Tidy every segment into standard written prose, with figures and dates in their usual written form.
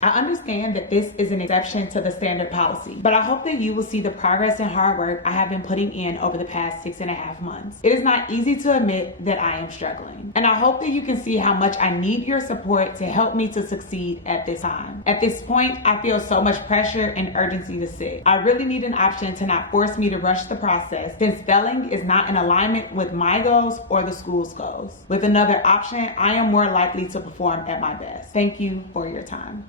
I understand that this is an exception to the standard policy, but I hope that you will see the progress and hard work I have been putting in over the past 6.5 months. It is not easy to admit that I am struggling, and I hope that you can see how much I need your support to help me to succeed at this time. At this point, I feel so much pressure and urgency to sit. I really need an option to not force me to rush the process, since failing is not in alignment with my goals or the school's goals. With another option, I am more likely to perform at my best. Thank you for your time.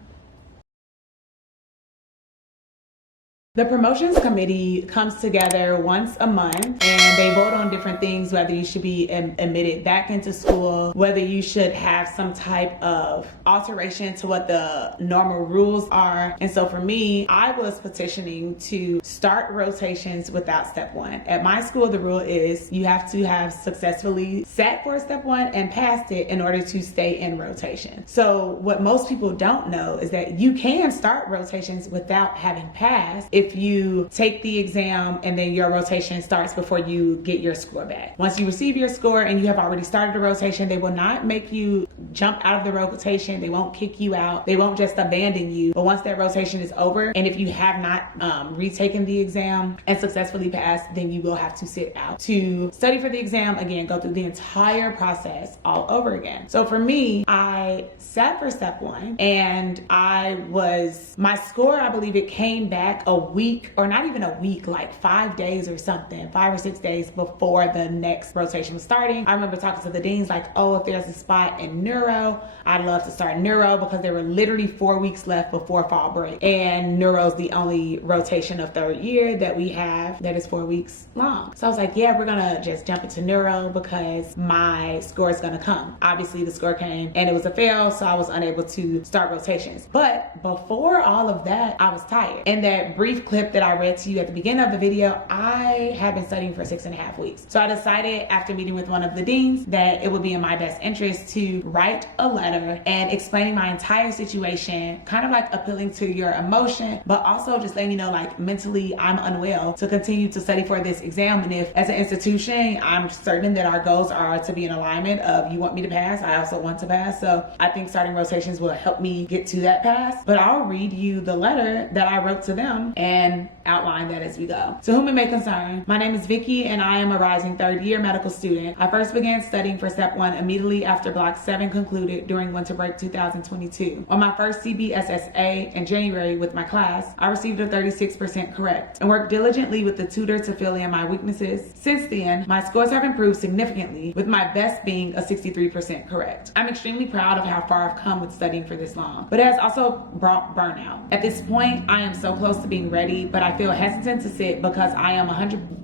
The promotions committee comes together once a month and they vote on different things, whether you should be admitted back into school, whether you should have some type of alteration to what the normal rules are. And so for me, I was petitioning to start rotations without step one. At my school, the rule is you have to have successfully sat for step one and passed it in order to stay in rotation. So what most people don't know is that you can start rotations without having passed if you take the exam and then your rotation starts before you get your score back. Once you receive your score and you have already started a rotation, they will not make you jump out of the rotation. They won't kick you out. They won't just abandon you. But once that rotation is over, and if you have not retaken the exam and successfully passed, then you will have to sit out to study for the exam again, go through the entire process all over again. So for me, I sat for step one and my score, I believe it came back a week, or not even a week, like 5 days or something, 5 or 6 days before the next rotation was starting. I remember talking to the deans like, oh, if there's a spot in neuro, I'd love to start neuro, because there were literally 4 weeks left before fall break. And neuro's the only rotation of third year that we have that is 4 weeks long. So I was like, yeah, we're gonna just jump into neuro because my score is gonna come. Obviously the score came and it was a fail, so I was unable to start rotations. But before all of that, I was tired. In that brief clip that I read to you at the beginning of the video, I had been studying for 6.5 weeks. So I decided after meeting with one of the deans that it would be in my best interest to write a letter and explaining my entire situation, kind of like appealing to your emotion, but also just letting you know, like, mentally I'm unwell to continue to study for this exam. And if as an institution, I'm certain that our goals are to be in alignment of you want me to pass, I also want to pass. So I think starting rotations will help me get to that pass. But I'll read you the letter that I wrote to them and outline that as we go. To whom it may concern, my name is Vicky and I am a rising third year medical student. I first began studying for step one immediately after block 7 concluded during winter break 2022. On my first CBSSA in January with my class, I received a 36% correct and worked diligently with the tutor to fill in my weaknesses. Since then, my scores have improved significantly, with my best being a 63% correct. I'm extremely proud of how far I've come with studying for this long, but it has also brought burnout. At this point, I am so close to being ready, but I feel hesitant to sit because I am 100%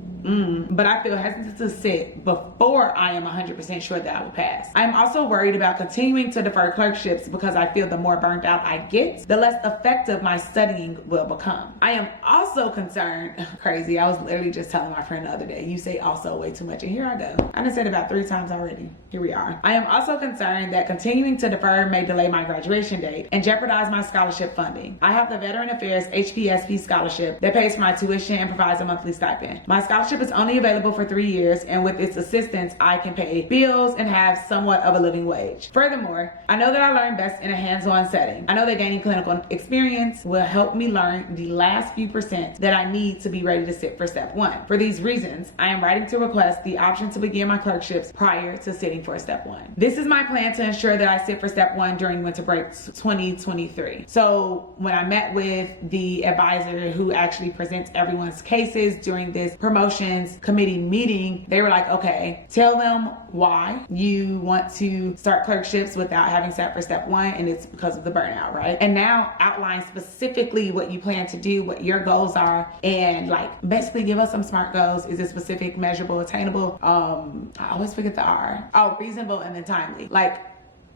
before I am 100% sure that I will pass. I am also worried about continuing to defer clerkships because I feel the more burnt out I get, the less effective my studying will become. I am also concerned, crazy, I was literally just telling my friend the other day, you say also way too much, and here I go. I done said it about 3 times already. Here we are. I am also concerned that continuing to defer may delay my graduation date and jeopardize my scholarship funding. I have the Veteran Affairs HPSP scholarship that pays for my tuition and provides a monthly stipend. My scholarship is only available for 3 years, and with its assistance, I can pay bills and have somewhat of a living wage. Furthermore, I know that I learn best in a hands-on setting. I know that gaining clinical experience will help me learn the last few percent that I need to be ready to sit for step one. For these reasons, I am writing to request the option to begin my clerkships prior to sitting for step one. This is my plan to ensure that I sit for step one during winter break 2023. So when I met with the advisor who actually presents everyone's cases during this promotions committee meeting, they were like, okay, tell them why you want to start clerkships without having sat for step one, and it's because of the burnout, right? And now outline specifically what you plan to do, what your goals are, and like basically give us some SMART goals. Is it specific, measurable, attainable? I always forget the R. Oh, reasonable and then timely. Like,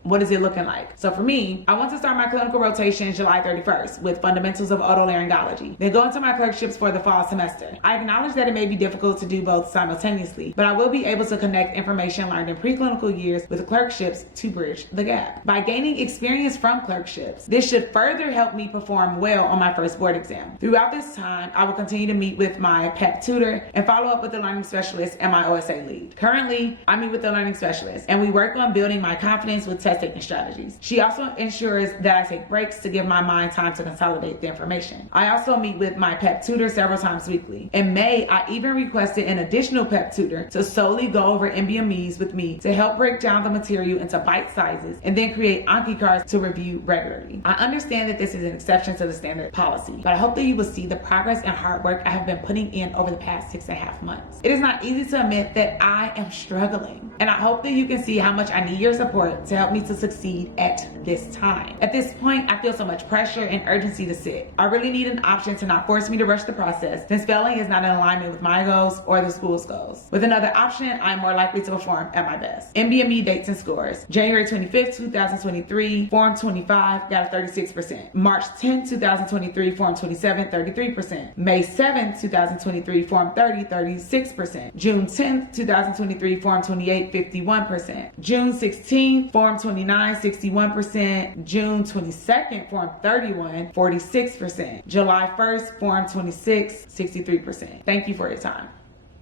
what is it looking like? So for me, I want to start my clinical rotation July 31st with fundamentals of otolaryngology, then go into my clerkships for the fall semester. I acknowledge that it may be difficult to do both simultaneously, but I will be able to connect information learned in preclinical years with clerkships to bridge the gap. By gaining experience from clerkships, this should further help me perform well on my first board exam. Throughout this time, I will continue to meet with my PEP tutor and follow up with the learning specialist and my OSA lead. Currently, I meet with the learning specialist and we work on building my confidence with testing test-taking strategies. She also ensures that I take breaks to give my mind time to consolidate the information. I also meet with my PEP tutor several times weekly. In May, I even requested an additional PEP tutor to solely go over NBMEs with me to help break down the material into bite sizes and then create Anki cards to review regularly. I understand that this is an exception to the standard policy, but I hope that you will see the progress and hard work I have been putting in over the past 6.5 months. It is not easy to admit that I am struggling, and I hope that you can see how much I need your support to help me to succeed at this time. At this point, I feel so much pressure and urgency to sit. I really need an option to not force me to rush the process, since failing is not in alignment with my goals or the school's goals. With another option, I'm more likely to perform at my best. NBME dates and scores. January 25th, 2023, Form 25 got a 36%. March 10th, 2023, Form 27, 33%. May 7th, 2023, Form 30, 36%. June 10th, 2023, Form 28, 51%. June 16th, Form 29, 61%. June 22nd, Form 31, 46%. July 1st, Form 26, 63%. Thank you for your time.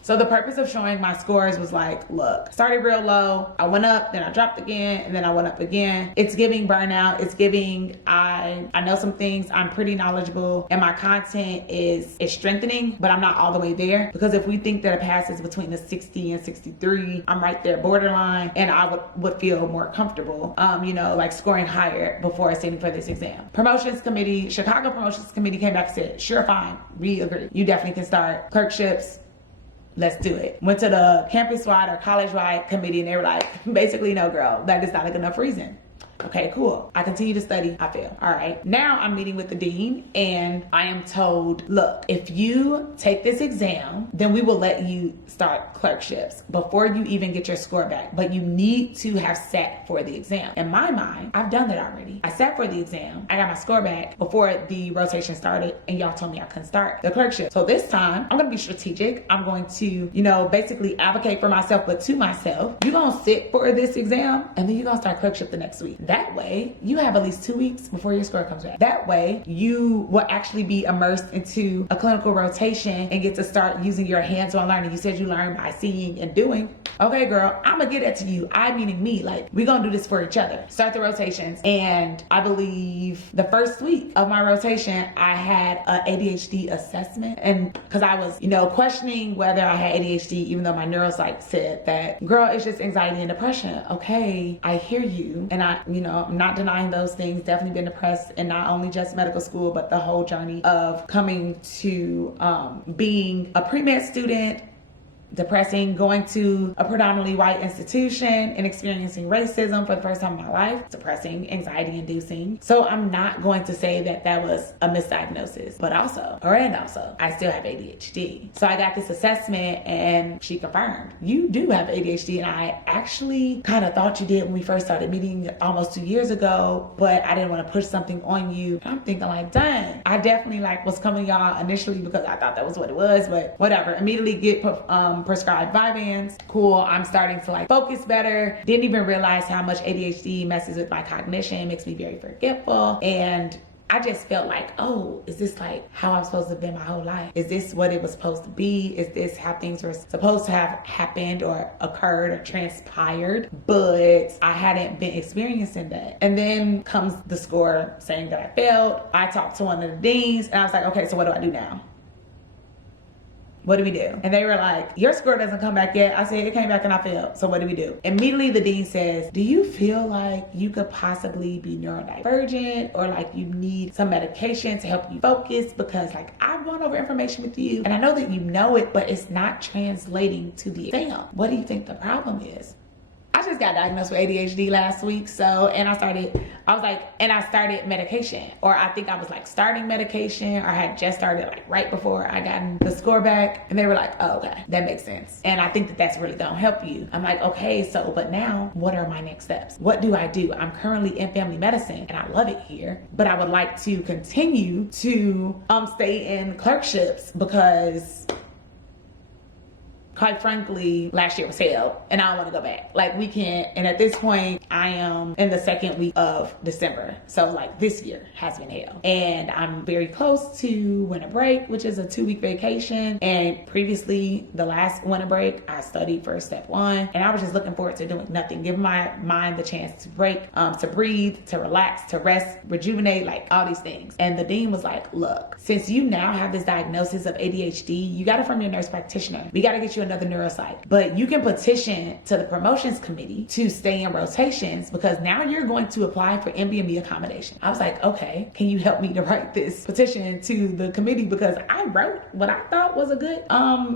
So the purpose of showing my scores was like, look, started real low, I went up, then I dropped again, and then I went up again. It's giving burnout. It's giving, I know some things, I'm pretty knowledgeable, and my content is strengthening, but I'm not all the way there. Because if we think that a pass is between a 60 and 63, I'm right there borderline, and I would feel more comfortable, like scoring higher before sitting for this exam. Promotions committee, Chicago Promotions Committee came back and said, sure, fine, we agree. You definitely can start clerkships. Let's do it. Went to the campus-wide or college-wide committee, and they were like, basically, no, girl, that is not a good enough reason. Okay, cool. I continue to study, I fail. All right. Now I'm meeting with the dean, and I am told, look, if you take this exam, then we will let you start clerkships before you even get your score back. But you need to have sat for the exam. In my mind, I've done that already. I sat for the exam. I got my score back before the rotation started, and y'all told me I couldn't start the clerkship. So this time, I'm going to be strategic. I'm going to, basically advocate for myself, but to myself. You're going to sit for this exam, and then you're going to start clerkship the next week. That way, you have at least 2 weeks before your score comes back. That way, you will actually be immersed into a clinical rotation and get to start using your hands-on learning. You said you learn by seeing and doing. Okay, girl, I'm gonna get that to you. I meaning me, like, we're gonna do this for each other. Start the rotations. And I believe the first week of my rotation, I had an ADHD assessment. And because I was, questioning whether I had ADHD, even though my neuropsych said that, girl, it's just anxiety and depression. Okay, I hear you. And I'm not denying those things. Definitely been depressed, and not only just medical school, but the whole journey of coming to being a pre-med student, depressing, going to a predominantly white institution and experiencing racism for the first time in my life, depressing, anxiety inducing. So I'm not going to say that that was a misdiagnosis, but also, I still have ADHD. So I got this assessment, and she confirmed, you do have ADHD. And I actually kind of thought you did when we first started meeting almost 2 years ago, but I didn't want to push something on you. And I'm thinking like, dang, I definitely was coming y'all initially because I thought that was what it was, but whatever. Immediately get prescribed Vyvanse. Cool. I'm starting to focus better. Didn't even realize how much ADHD messes with my cognition, makes me very forgetful. And I just felt like, oh, is this how I'm supposed to have been my whole life? Is this what it was supposed to be? Is this how things were supposed to have happened or occurred or transpired? But I hadn't been experiencing that. And then comes the score saying that I failed. I talked to one of the deans, and I was like, okay, so what do I do now? What do we do? And they were like, your score doesn't come back yet. I said, it came back and I failed. So what do we do? Immediately the dean says, do you feel like you could possibly be neurodivergent, or you need some medication to help you focus? Because I've gone over information with you, and I know that you know it, but it's not translating to the exam. What do you think the problem is? I just got diagnosed with ADHD last week. And I started medication, or I think I was starting medication, or I had just started right before I got the score back, and they were like, oh, okay, that makes sense. And I think that that's really gonna help you. I'm like, okay, but now what are my next steps? What do I do? I'm currently in family medicine and I love it here, but I would like to continue to stay in clerkships because quite frankly, last year was hell, and I don't want to go back. We can't. And at this point, I am in the second week of December. So like this year has been hell. And I'm very close to winter break, which is a 2-week vacation. And previously, the last winter break, I studied for step 1. And I was just looking forward to doing nothing, giving my mind the chance to break, to breathe, to relax, to rest, rejuvenate, like all these things. And the dean was like, look, since you now have this diagnosis of ADHD, you got it from your nurse practitioner. We got to get you another neuropsych. But you can petition to the promotions committee to stay in rotations because now you're going to apply for NBME accommodation. I was like, okay, can you help me to write this petition to the committee? Because I wrote what I thought was a good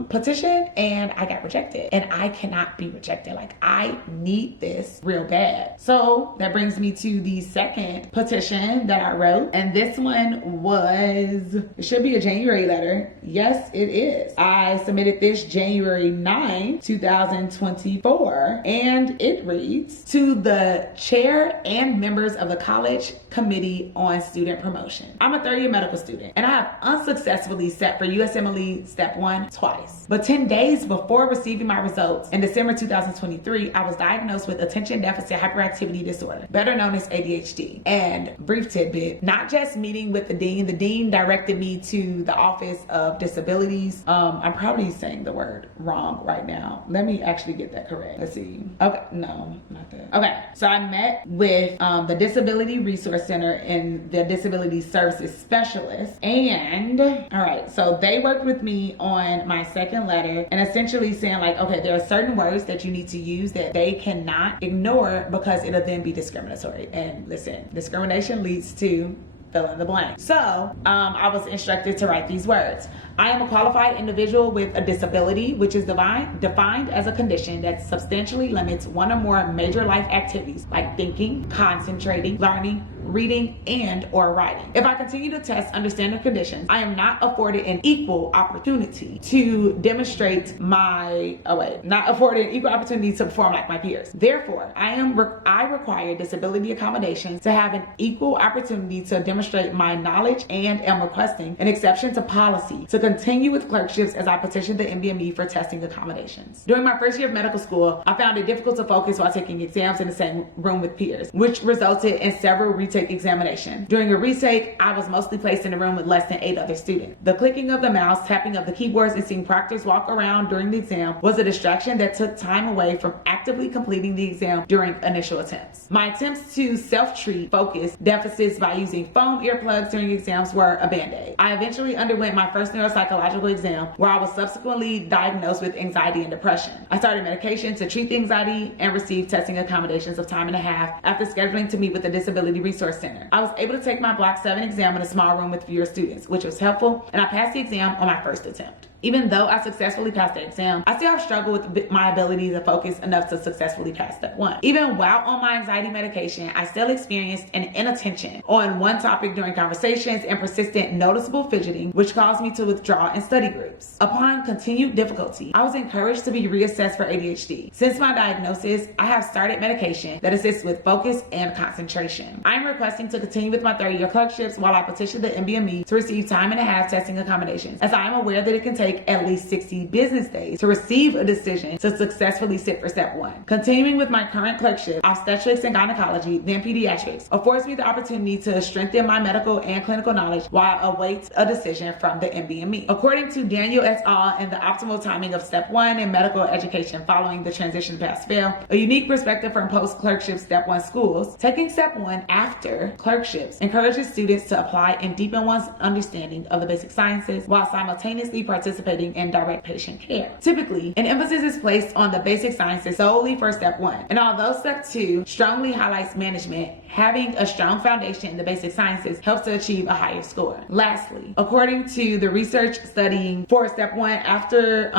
petition and I got rejected. And I cannot be rejected. Like, I need this real bad. So that brings me to the second petition that I wrote. And this one was, it should be a January letter. Yes, it is. I submitted this January 9, 2024. And it reads, to the chair and members of the college committee on student promotion. I'm a third-year medical student and I have unsuccessfully sat for USMLE Step 1 twice. But 10 days before receiving my results in December 2023, I was diagnosed with attention deficit hyperactivity disorder, better known as ADHD. And brief tidbit, not just meeting with the dean directed me to the Office of Disabilities. I'm probably saying the word wrong right now. Let me actually get that correct. Let's see. Okay, no, not that. Okay, so I met with the Disability Resource Center and the Disability Services Specialist. And all right, so they worked with me on my second letter and essentially saying like, okay, there are certain words that you need to use that they cannot ignore because it'll then be discriminatory. And listen, discrimination leads to fill in the blank. So I was instructed to write these words. I am a qualified individual with a disability, which is defined as a condition that substantially limits one or more major life activities like thinking, concentrating, learning, reading, and or writing. If I continue to test under standard conditions, I am not afforded an equal opportunity to demonstrate not afforded an equal opportunity to perform like my peers. Therefore, I require disability accommodations to have an equal opportunity to demonstrate my knowledge and am requesting an exception to policy to continue with clerkships as I petition the NBME for testing accommodations. During my first year of medical school, I found it difficult to focus while taking exams in the same room with peers, which resulted in several retake examinations. During a retake, I was mostly placed in a room with less than 8 other students. The clicking of the mouse, tapping of the keyboards, and seeing proctors walk around during the exam was a distraction that took time away from actively completing the exam during initial attempts. My attempts to self-treat focus deficits by using foam earplugs during exams were a band-aid. I eventually underwent my first neuropsychological exam where I was subsequently diagnosed with anxiety and depression. I started medication to treat the anxiety and received testing accommodations of time and a half after scheduling to meet with the Disability Resource Center. I was able to take my Block 7 exam in a small room with fewer students, which was helpful, and I passed the exam on my first attempt. Even though I successfully passed the exam, I still have struggled with my ability to focus enough to successfully pass step 1. Even while on my anxiety medication, I still experienced an inattention on one topic during conversations and persistent noticeable fidgeting, which caused me to withdraw in study groups. Upon continued difficulty, I was encouraged to be reassessed for ADHD. Since my diagnosis, I have started medication that assists with focus and concentration. I am requesting to continue with my 3rd-year clerkships while I petition the NBME to receive time and a half testing accommodations, as I am aware that it can take at least 60 business days to receive a decision to successfully sit for step 1. Continuing with my current clerkship, obstetrics and gynecology, then pediatrics, affords me the opportunity to strengthen my medical and clinical knowledge while I await a decision from the NBME. According to Daniel et al. And the optimal timing of step 1 in medical education following the transition pass-fail, a unique perspective from post-clerkship step 1 schools, taking step 1 after clerkships encourages students to apply and deepen one's understanding of the basic sciences while simultaneously participating in direct patient care. Typically, an emphasis is placed on the basic sciences solely for step 1. And although step 2 strongly highlights management, having a strong foundation in the basic sciences helps to achieve a higher score. Lastly, according to the research, studying for step 1 after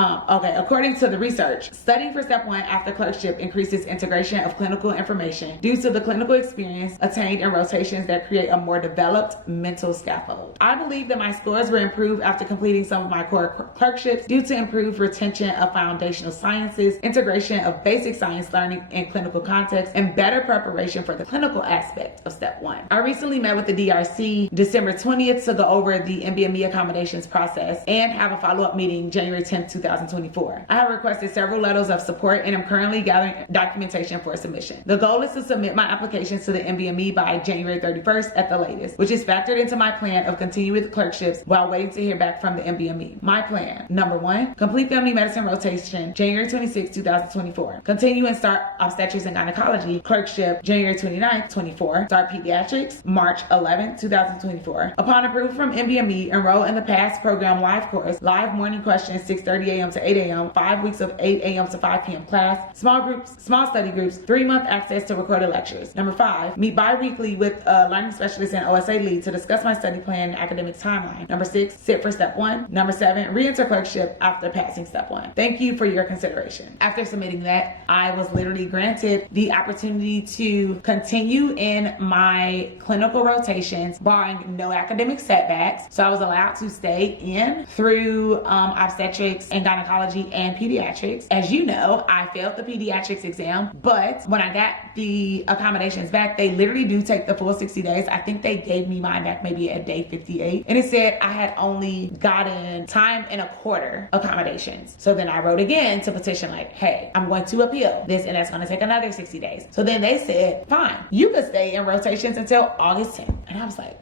clerkship increases integration of clinical information due to the clinical experience attained in rotations that create a more developed mental scaffold. I believe that my scores were improved after completing some of my core clerkships due to improved retention of foundational sciences, integration of basic science learning in clinical context, and better preparation for the clinical aspect of step 1. I recently met with the DRC December 20th to go over the NBME accommodations process and have a follow-up meeting January 10th, 2024. I have requested several letters of support and am currently gathering documentation for submission. The goal is to submit my applications to the NBME by January 31st at the latest, which is factored into my plan of continuing with clerkships while waiting to hear back from the NBME. My plan: number 1, complete family medicine rotation January 26, 2024. Continue and start obstetrics and gynecology clerkship January 29th, 24. Start pediatrics March 11th, 2024. Upon approval from NBME, enroll in the PASS program live course, live morning questions 6:30 a.m. to 8 a.m., 5 weeks of 8 a.m. to 5 p.m. class, small groups, small study groups, 3-month access to recorded lectures. Number 5, meet bi-weekly with a learning specialist and OSA lead to discuss my study plan and academic timeline. Number 6, sit for step 1. Number 7, re-enter clerkship after passing step 1. Thank you for your consideration. After submitting that, I was literally granted the opportunity to continue in my clinical rotations, barring no academic setbacks. So I was allowed to stay in through obstetrics and gynecology and pediatrics. As you know, I failed the pediatrics exam, but when I got the accommodations back, they literally do take the full 60 days. I think they gave me mine back maybe at day 58. And it said I had only gotten time and a quarter accommodations. So then I wrote again to petition like, hey, I'm going to appeal this and that's going to take another 60 days. So then they said, fine, you could stay in rotations until August 10th. And I was like,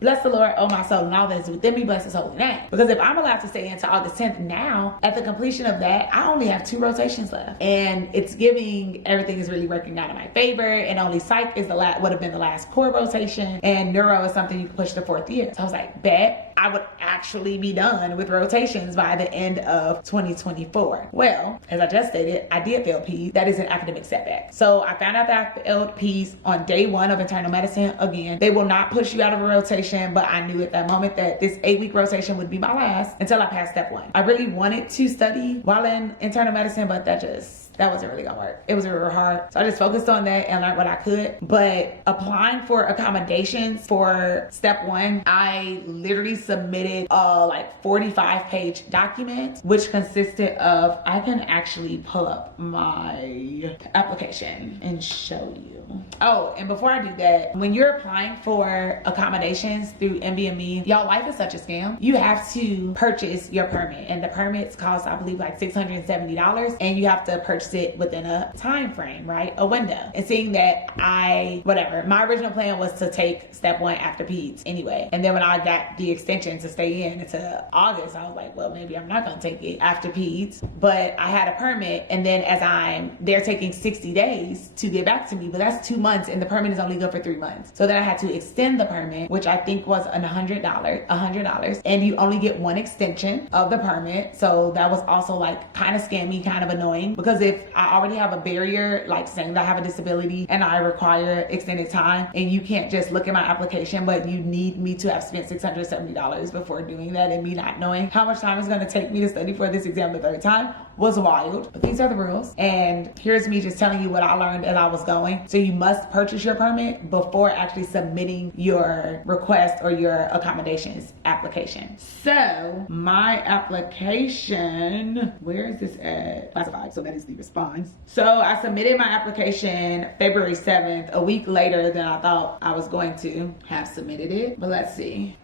bless the Lord, oh my soul, and all that is within me, bless his holy name. Because if I'm allowed to stay until August 10th now, at the completion of that, I only have 2 rotations left. And it's giving, everything is really working out in my favor, and only psych is would have been the last core rotation, and neuro is something you can push to 4th year. So I was like, bet I would actually be done with rotations by the end of 2024. Well, as I just stated, I did fail Peds. That is an academic setback. So I found out that I failed Peds on day 1 of internal medicine. Again, they will not push you out of a rotation, but I knew at that moment that this 8-week rotation would be my last until I passed step 1. I really wanted to study while in internal medicine, but that wasn't really gonna work. It was really hard. So I just focused on that and learned what I could. But applying for accommodations for step 1, I literally submitted a like 45-page document, which consisted of, I can actually pull up my application and show you. Oh, and before I do that, when you're applying for accommodations through NBME, y'all, life is such a scam. You have to purchase your permit, and the permits cost, I believe, like $670, and you have to purchase it within a time frame, right? A window. And seeing that my original plan was to take step 1 after Peds anyway. And then when I got the extension to stay in until August, I was like, well, maybe I'm not gonna take it after Peds. But I had a permit, and then they're taking 60 days to get back to me, but that's 2 months, and the permit is only good for 3 months. So then I had to extend the permit, which I think was $100, and you only get 1 extension of the permit. So that was also like kind of scammy, kind of annoying, because if I already have a barrier, like saying that I have a disability and I require extended time, and you can't just look at my application, but you need me to have spent $670 before doing that, and me not knowing how much time it's going to take me to study for this exam the 3rd time was wild. But these are the rules, and here's me just telling you what I learned as I was going. So you must purchase your permit before actually submitting your request or your accommodations application. So my application, where is this at? Classified, so that is the response. So I submitted my application February 7th, a week later than I thought I was going to have submitted it, but let's see.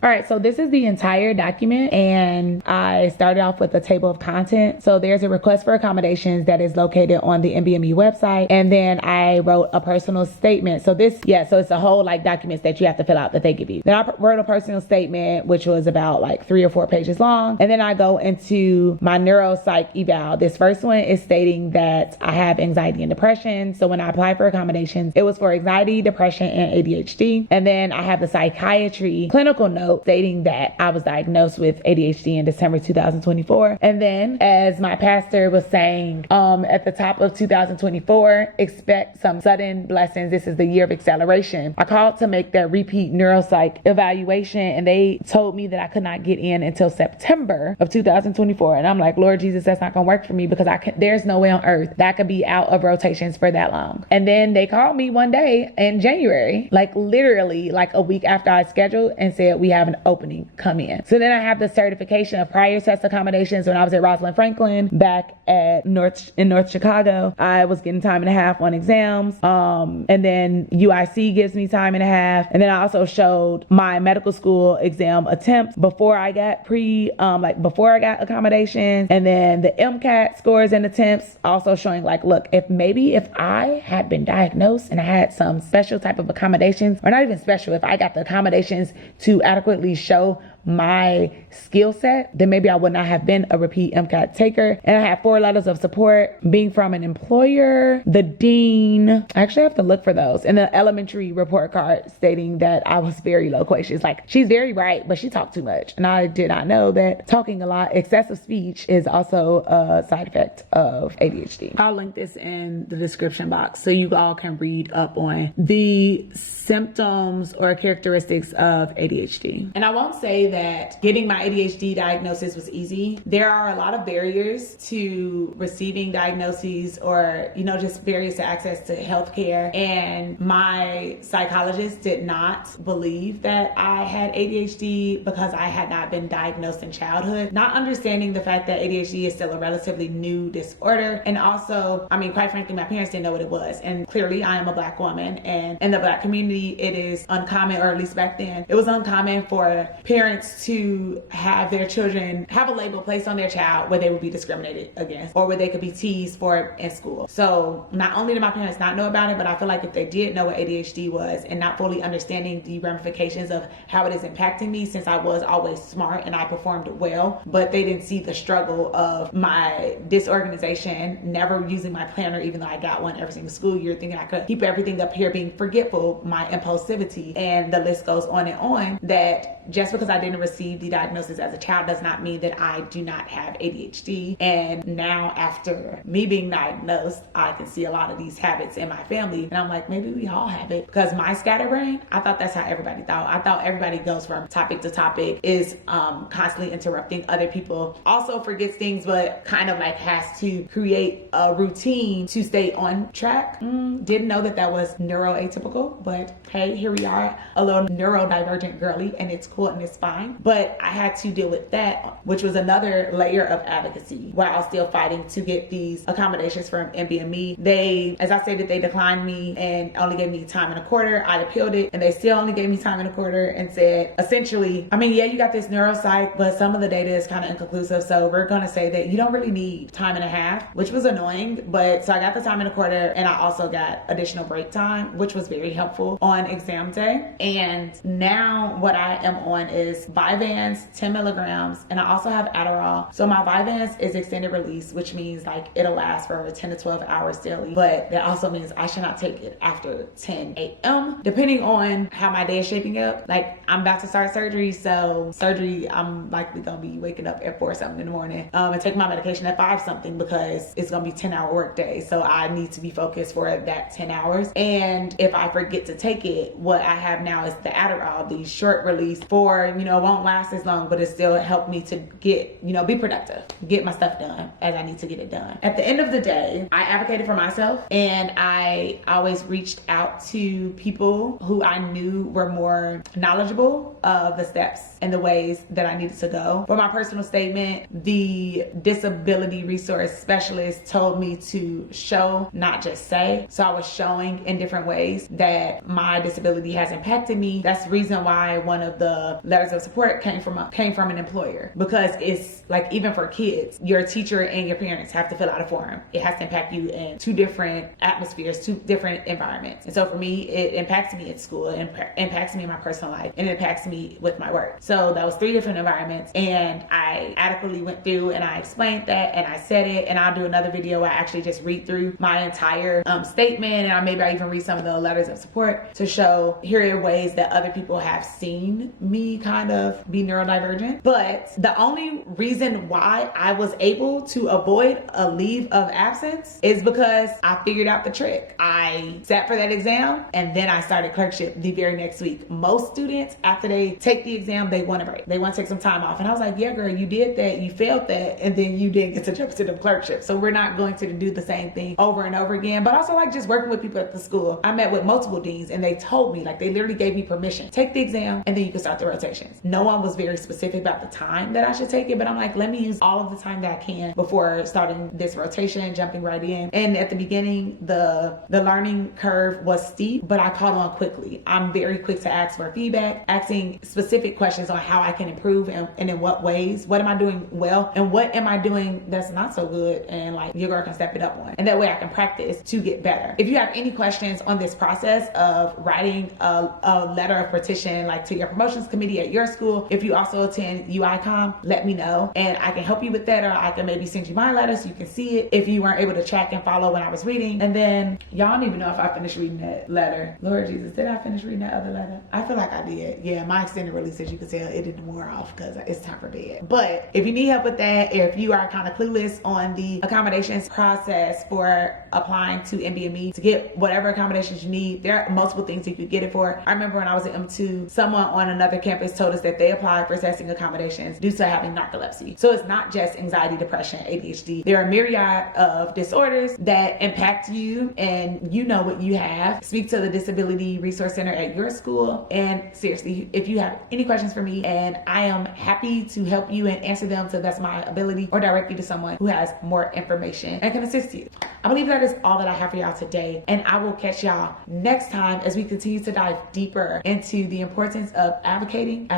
All right, so this is the entire document, and I started off with a table of content. So there's a request for accommodations that is located on the NBME website, and then I wrote a personal statement. So so it's a whole like documents that you have to fill out that they give you. Then I wrote a personal statement, which was about like 3 or 4 pages long, and then I go into my neuropsych eval. This first one is stating that I have anxiety and depression. So when I applied for accommodations, it was for anxiety, depression, and ADHD. And then I have the psychiatry clinical note stating that I was diagnosed with ADHD in December 2024. And then, as my pastor was saying, at the top of 2024, expect some sudden blessings. This is the year of acceleration. I called to make their repeat neuropsych evaluation, and they told me that I could not get in until September of 2024. And I'm like, Lord Jesus, that's not gonna work for me, because there's no way on earth that I could be out of rotations for that long. And then they called me one day in January, like literally like a week after I scheduled, and said, we have an opening, come in. So then I have the certification of prior test accommodations. When I was at Rosalind Franklin back at North Chicago, I was getting time and a half on exams. And then UIC gives me time and a half. And then I also showed my medical school exam attempts before I got before I got accommodations. And then the MCAT scores and attempts also showing like, look, if I had been diagnosed and I had some special type of accommodations, or not even special, if I got the accommodations to adequately show my skill set, then maybe I would not have been a repeat MCAT taker. And I had 4 letters of support being from an employer, the dean. I actually have to look for those. And the elementary report card stating that I was very loquacious. Like, she's very bright, but she talked too much. And I did not know that talking a lot, excessive speech, is also a side effect of ADHD. I'll link this in the description box so you all can read up on the symptoms or characteristics of ADHD. And I won't say that getting my ADHD diagnosis was easy. There are a lot of barriers to receiving diagnoses or, just barriers to access to healthcare. And my psychologist did not believe that I had ADHD because I had not been diagnosed in childhood. Not understanding the fact that ADHD is still a relatively new disorder. And also, quite frankly, my parents didn't know what it was. And clearly I am a Black woman, and in the Black community, it is uncommon, or at least back then, it was uncommon for parents to have their children have a label placed on their child where they would be discriminated against or where they could be teased for it in school. So not only did my parents not know about it, but I feel like if they did know what ADHD was and not fully understanding the ramifications of how it is impacting me, since I was always smart and I performed well, but they didn't see the struggle of my disorganization, never using my planner even though I got one every single school year, thinking I could keep everything up here, being forgetful, my impulsivity, and the list goes on and on, that just because I didn't receive the diagnosis as a child does not mean that I do not have ADHD. And now after me being diagnosed, I can see a lot of these habits in my family, and I'm like, maybe we all have it. Because my scatterbrain, I thought that's how everybody thought. I thought everybody goes from topic to topic, is constantly interrupting other people, also forgets things, but kind of like has to create a routine to stay on track. Didn't know that was neuroatypical, but hey, here we are, a little neurodivergent girly, and it's cool and it's fine. But I had to deal with that, which was another layer of advocacy while still fighting to get these accommodations from NBME. They, as I stated, they declined me and only gave me time and a quarter. I appealed it, and they still only gave me time and a quarter and said, essentially, yeah, you got this neuropsych, but some of the data is kind of inconclusive, so we're gonna say that you don't really need time and a half, which was annoying. But so I got the time and a quarter, and I also got additional break time, which was very helpful on exam day. And now what I am on is Vyvanse, 10 milligrams, and I also have Adderall. So my Vyvanse is extended release, which means like it'll last for 10 to 12 hours daily, but that also means I should not take it after 10 a.m. depending on how my day is shaping up. Like, I'm about to start surgery, so surgery, I'm likely gonna be waking up at 4 something in the morning and take my medication at 5 something, because it's gonna be 10-hour work day, so I need to be focused for that 10 hours. And if I forget to take it, what I have now is the Adderall, the short release for, it won't last as long, but it still helped me to get, be productive, get my stuff done as I need to get it done. At the end of the day, I advocated for myself, and I always reached out to people who I knew were more knowledgeable of the steps and the ways that I needed to go. For my personal statement, the disability resource specialist told me to show, not just say. So I was showing in different ways that my disability has impacted me. That's the reason why one of the letters of support came from an employer, because it's like, even for kids, your teacher and your parents have to fill out a form. It has to impact you in 2 different atmospheres, 2 different environments. And so for me, it impacts me at school, it impacts me in my personal life, and it impacts me with my work. So that was 3 different environments, and I adequately went through and I explained that and I said it. And I'll do another video where I actually just read through my entire statement, and maybe I even read some of the letters of support to show here are ways that other people have seen me kind of be neurodivergent. But the only reason why I was able to avoid a leave of absence is because I figured out the trick. I sat for that exam, and then I started clerkship the very next week. Most students, after they take the exam, they want a break. They want to take some time off. And I was like, yeah, girl, you did that, you failed that, and then you didn't get to jump to the clerkship. So we're not going to do the same thing over and over again. But also, like, just working with people at the school, I met with multiple deans, and they told me, like, they literally gave me permission. Take the exam, and then you can start the rotations. no one was very specific about the time that I should take it, but I'm like, let me use all of the time that I can before starting this rotation and jumping right in. And at the beginning, the learning curve was steep, but I caught on quickly. I'm very quick to ask for feedback, asking specific questions on how I can improve and in what ways. What am I doing well and what am I doing that's not so good, and like your girl can step it up on. And that way I can practice to get better. If you have any questions on this process of writing a letter of petition like to your promotions committee at your school, if you also attend UICOM, let me know and I can help you with that, or I can maybe send you my letter so you can see it if you weren't able to track and follow when I was reading. And then y'all don't even know if I finished reading that letter. Lord Jesus, did I finish reading that other letter? I feel like I did. Yeah, my extended release, as you can tell, it didn't wear off because it's time for bed. But if you need help with that, or if you are kind of clueless on the accommodations process for applying to NBME to get whatever accommodations you need, there are multiple things you could get it for. I remember when I was at M2, someone on another campus told us that they applied for testing accommodations due to having narcolepsy. So it's not just anxiety, depression, ADHD. There are a myriad of disorders that impact you, and you know what you have. Speak to the Disability Resource Center at your school. And seriously, if you have any questions for me, and I am happy to help you and answer them to the best of my ability, or direct you to someone who has more information and can assist you. I believe that is all that I have for y'all today, and I will catch y'all next time as we continue to dive deeper into the importance of advocating.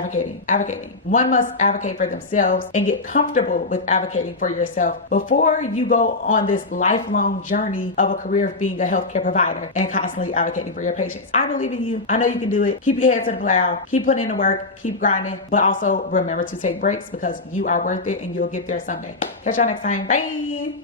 One must advocate for themselves and get comfortable with advocating for yourself before you go on this lifelong journey of a career of being a healthcare provider and constantly advocating for your patients. I believe in you. I know you can do it. Keep your head to the plow. Keep putting in the work. Keep grinding. But also remember to take breaks, because you are worth it and you'll get there someday. Catch y'all next time. Bye.